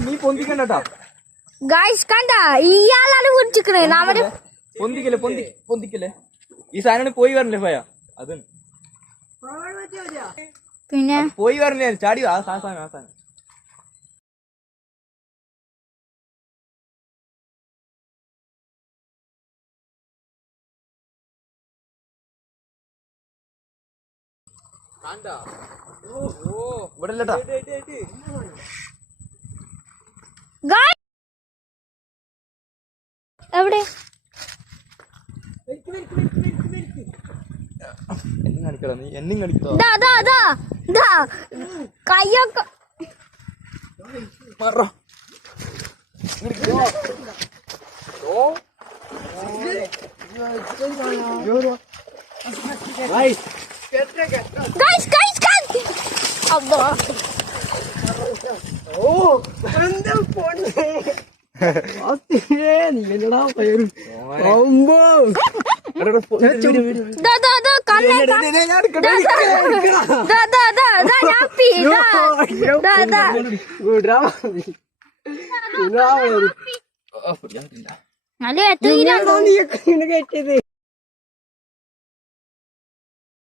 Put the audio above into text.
നീ പൊന്തിക്കണ്ടോ ഗൈസ് കണ്ട ഇയാളാണ് പിടിച്ചിക്കണേ നാമര് പൊന്തിക്കല്ലേ പൊന്തിക്കല്ലേ ഈ സാധനം പോയി വരണ്ടേ ഭയ അത് പിന്നെ പോയി വരണ്ടേ ചാടി ആ സാധനം ഇവിടെ ഇല്ലട്ടാ എവിടെ എന്നും കാണിക്കടാ നീ എന്നും കാണിക്കോ കയ്യൊക്കെ മാറോ നല്ല